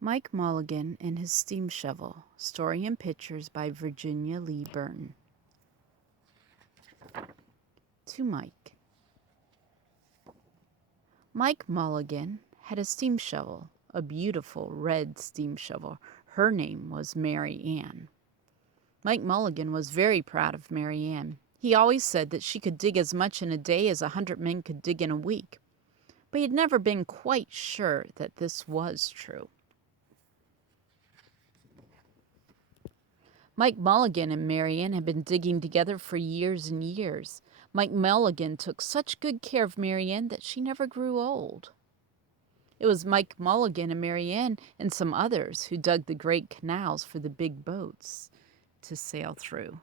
Mike Mulligan and His Steam Shovel. Story and pictures by Virginia Lee Burton. To Mike. Mike Mulligan had a steam shovel, a beautiful red steam shovel. Her name was Mary Ann. Mike Mulligan was very proud of Mary Ann. He always said that she could dig as much in a day as 100 men could dig in a week. But he had never been quite sure that this was true. Mike Mulligan and Mary Ann had been digging together for years and years. Mike Mulligan took such good care of Mary Ann that she never grew old. It was Mike Mulligan and Mary Ann and some others who dug the great canals for the big boats to sail through.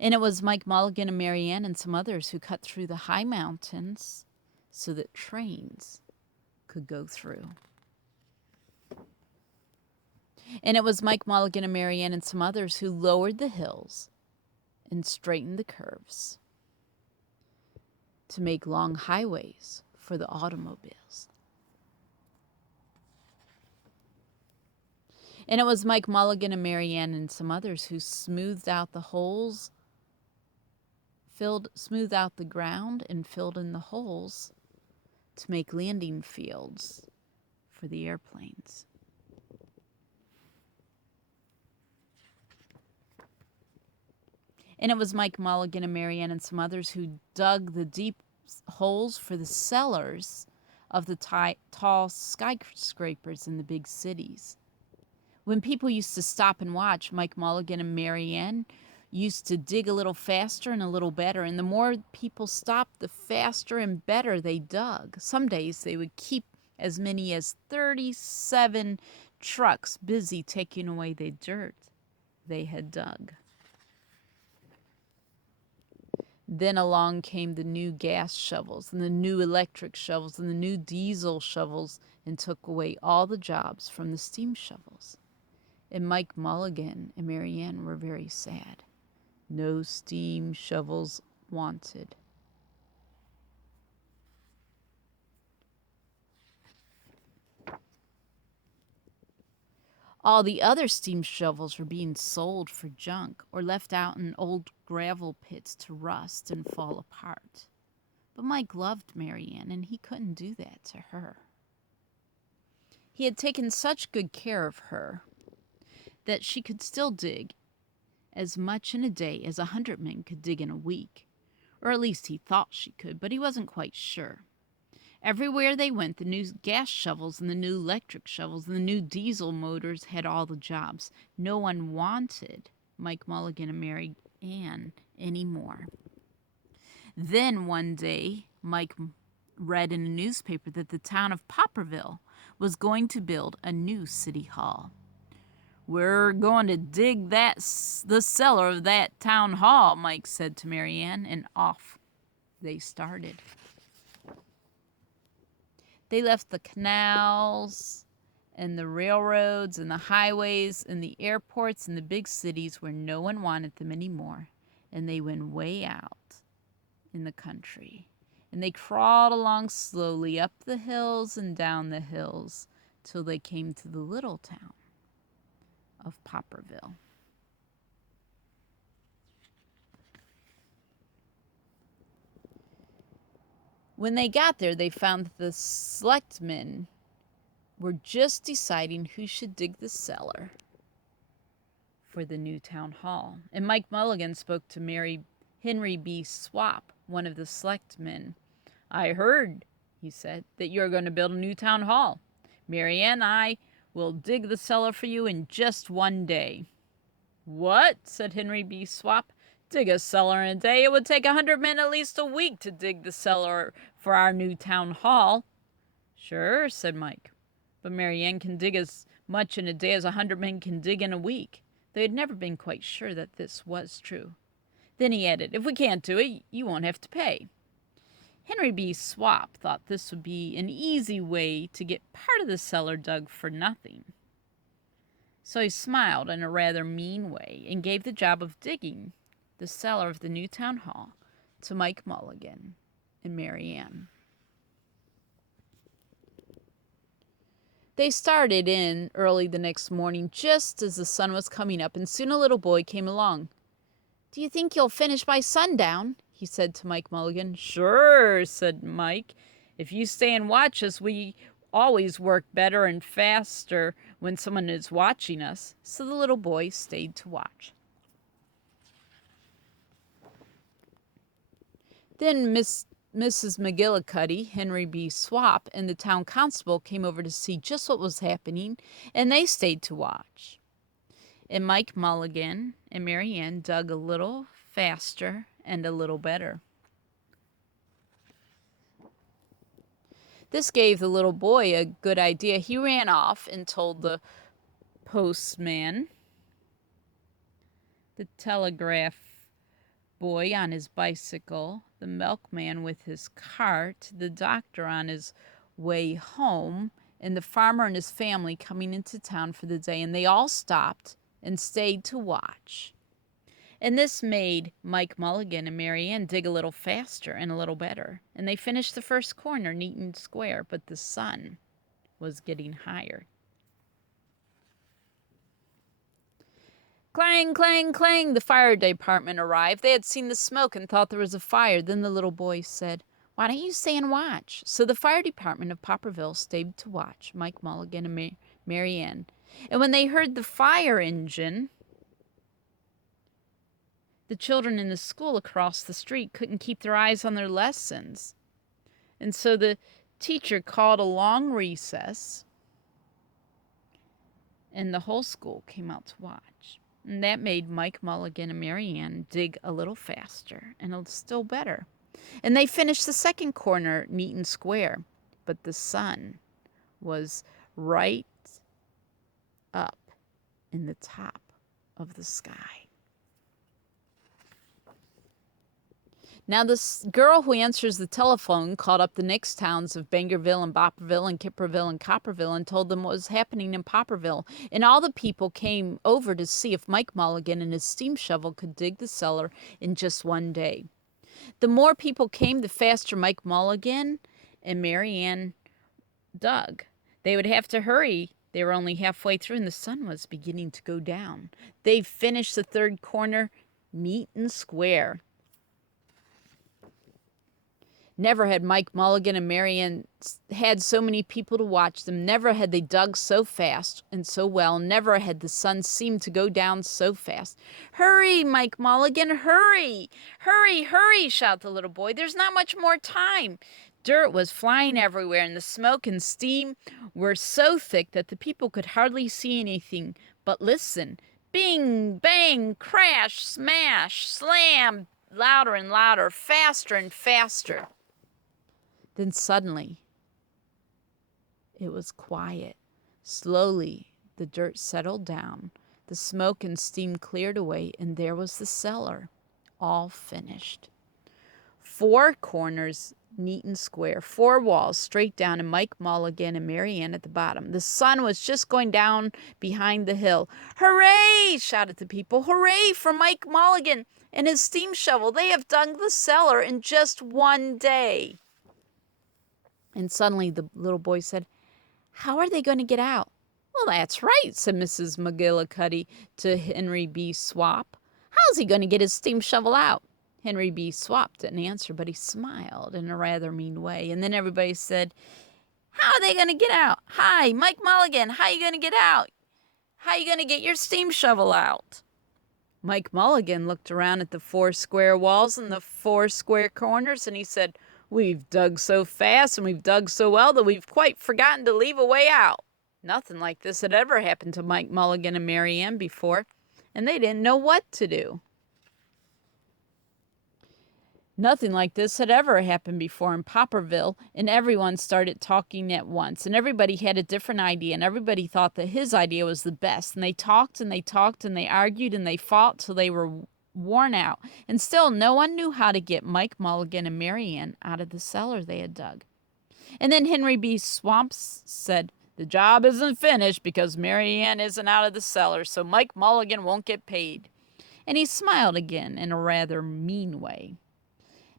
And it was Mike Mulligan and Mary Ann and some others who cut through the high mountains so that trains could go through. And it was Mike Mulligan and Mary Ann and some others who lowered the hills and straightened the curves to make long highways for the automobiles. And it was Mike Mulligan and Mary Ann and some others who smoothed out the holes, smoothed out the ground and filled in the holes to make landing fields for the airplanes. And it was Mike Mulligan and Mary Ann and some others who dug the deep holes for the cellars of the tall skyscrapers in the big cities. When people used to stop and watch, Mike Mulligan and Mary Ann used to dig a little faster and a little better. And the more people stopped, the faster and better they dug. Some days they would keep as many as 37 trucks busy taking away the dirt they had dug. Then along came the new gas shovels and the new electric shovels and the new diesel shovels and took away all the jobs from the steam shovels. And Mike Mulligan and Mary Ann were very sad. No steam shovels wanted. All the other steam shovels were being sold for junk or left out in old gravel pits to rust and fall apart. But Mike loved Mary Ann, and he couldn't do that to her. He had taken such good care of her that she could still dig as much in a day as 100 men could dig in a week. Or at least he thought she could, but he wasn't quite sure. Everywhere they went, the new gas shovels and the new electric shovels and the new diesel motors had all the jobs. No one wanted Mike Mulligan and Mary Ann anymore. Then one day, Mike read in a newspaper that the town of Popperville was going to build a new city hall. "We're going to dig the cellar of that town hall," Mike said to Mary Ann, and off they started. They left the canals and the railroads and the highways and the airports and the big cities where no one wanted them anymore, and they went way out in the country. And they crawled along slowly up the hills and down the hills till they came to the little town of Popperville. When they got there, they found that the selectmen were just deciding who should dig the cellar for the new town hall. And Mike Mulligan spoke to Henry B. Swap, one of the selectmen. "I heard," he said, "that you're going to build a new town hall. Mary Ann and I will dig the cellar for you in just one day." "What?" said Henry B. Swap. "Dig a cellar in a day? It would take 100 men at least a week to dig the cellar for our new town hall." "Sure," said Mike. "But Mary Ann can dig as much in a day as 100 men can dig in a week." They had never been quite sure that this was true. Then he added, "If we can't do it, you won't have to pay." Henry B. Swap thought this would be an easy way to get part of the cellar dug for nothing. So he smiled in a rather mean way and gave the job of digging the cellar of the new town hall to Mike Mulligan and Mary Ann. They started in early the next morning, just as the sun was coming up, and soon a little boy came along. "Do you think you'll finish by sundown?" he said to Mike Milligan. "Sure," said Mike. "If you stay and watch us, we always work better and faster when someone is watching us." So the little boy stayed to watch. Then Mrs. McGillicuddy, Henry B. Swap, and the town constable came over to see just what was happening, and they stayed to watch. And Mike Milligan and Mary Ann dug a little faster and a little better. This gave the little boy a good idea. He ran off and told the postman, the telegraph boy on his bicycle, the milkman with his cart, the doctor on his way home, and the farmer and his family coming into town for the day, and they all stopped and stayed to watch. And this made Mike Milligan and Mary Ann dig a little faster and a little better, and they finished the first corner neat and square, but the sun was getting higher. Clang, clang, clang, the fire department arrived. They had seen the smoke and thought there was a fire. Then the little boy said, "Why don't you stay and watch?" So the fire department of Popperville stayed to watch Mike Milligan and Mary Ann. And when they heard the fire engine, the children in the school across the street couldn't keep their eyes on their lessons. And so the teacher called a long recess, and the whole school came out to watch. And that made Mike Milligan and Mary Ann dig a little faster and still better. And they finished the second corner neat and square, but the sun was right up in the top of the sky. Now this girl who answers the telephone called up the next towns of Bangerville and Bopperville and Kipperville and Copperville and told them what was happening in Popperville. And all the people came over to see if Mike Milligan and his steam shovel could dig the cellar in just one day. The more people came, the faster Mike Milligan and Mary Ann dug. They would have to hurry. They were only halfway through and the sun was beginning to go down. They finished the third corner neat and square. Never had Mike Milligan and Mary Ann had so many people to watch them. Never had they dug so fast and so well. Never had the sun seemed to go down so fast. "Hurry, Mike Milligan, hurry! Hurry, hurry!" shouted the little boy. "There's not much more time." Dirt was flying everywhere, and the smoke and steam were so thick that the people could hardly see anything. But listen. Bing, bang, crash, smash, slam, louder and louder, faster and faster. Then suddenly, it was quiet. Slowly, the dirt settled down. The smoke and steam cleared away, and there was the cellar, all finished. 4 corners, neat and square, 4 walls straight down, and Mike Milligan and Mary Ann at the bottom. The sun was just going down behind the hill. "Hooray!" shouted the people. "Hooray for Mike Milligan and his steam shovel. They have dug the cellar in just one day." And suddenly the little boy said, "How are they going to get out?" "Well, that's right," said Mrs. McGillicuddy to Henry B. Swap. "How's he going to get his steam shovel out?" Henry B. Swap didn't answer, but he smiled in a rather mean way. And then everybody said, "How are they going to get out? Hi, Mike Milligan, how are you going to get out? How are you going to get your steam shovel out?" Mike Milligan looked around at the 4 square walls and the 4 square corners, and he said, "We've dug so fast and we've dug so well that we've quite forgotten to leave a way out." Nothing like this had ever happened to Mike Milligan and Mary Ann before, and they didn't know what to do. Nothing like this had ever happened before in Popperville, and everyone started talking at once, and everybody had a different idea, and everybody thought that his idea was the best, and they talked and they talked and they argued and they fought till they were worn out, and still no one knew how to get Mike Milligan and Mary Ann out of the cellar they had dug. And then Henry B. Swamps said, "The job isn't finished because Mary Ann isn't out of the cellar, so Mike Milligan won't get paid." And he smiled again in a rather mean way.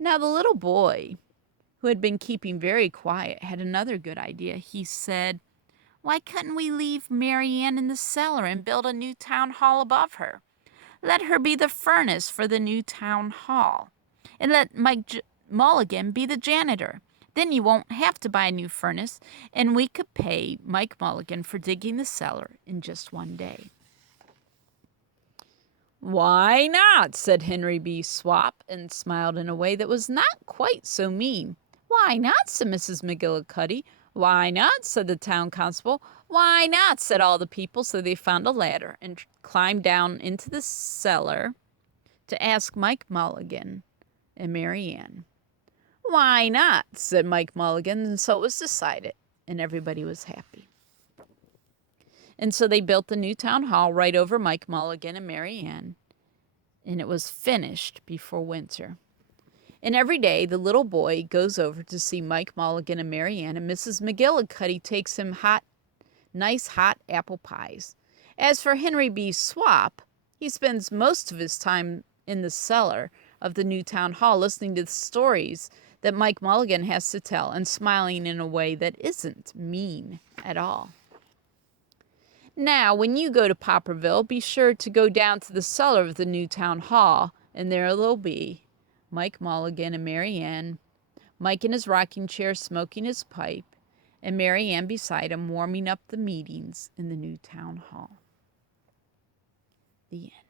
Now the little boy, who had been keeping very quiet, had another good idea. He said, Why couldn't we leave Mary Ann in the cellar and build a new town hall above her? Let her be the furnace for the new town hall. And let Mike Mulligan be the janitor. Then you won't have to buy a new furnace, and we could pay Mike Mulligan for digging the cellar in just one day." "Why not?" said Henry B. Swap, and smiled in a way that was not quite so mean. "Why not?" said Mrs. McGillicuddy. "Why not?" said the town constable. "Why not?" said all the people. So they found a ladder and climbed down into the cellar to ask Mike Mulligan and Mary Ann. "Why not?" said Mike Mulligan, and so it was decided, and everybody was happy. And so they built the new town hall right over Mike Mulligan and Mary Ann, and it was finished before winter. And every day the little boy goes over to see Mike Mulligan and Mary Ann, and Mrs. McGillicuddy takes him nice hot apple pies. As for Henry B. Swap, he spends most of his time in the cellar of the new town hall listening to the stories that Mike Mulligan has to tell and smiling in a way that isn't mean at all. Now, when you go to Popperville, be sure to go down to the cellar of the new town hall, and there they'll be Mike Mulligan and Mary Ann, Mike in his rocking chair smoking his pipe, and Mary Ann beside him warming up the meetings in the new town hall. The end.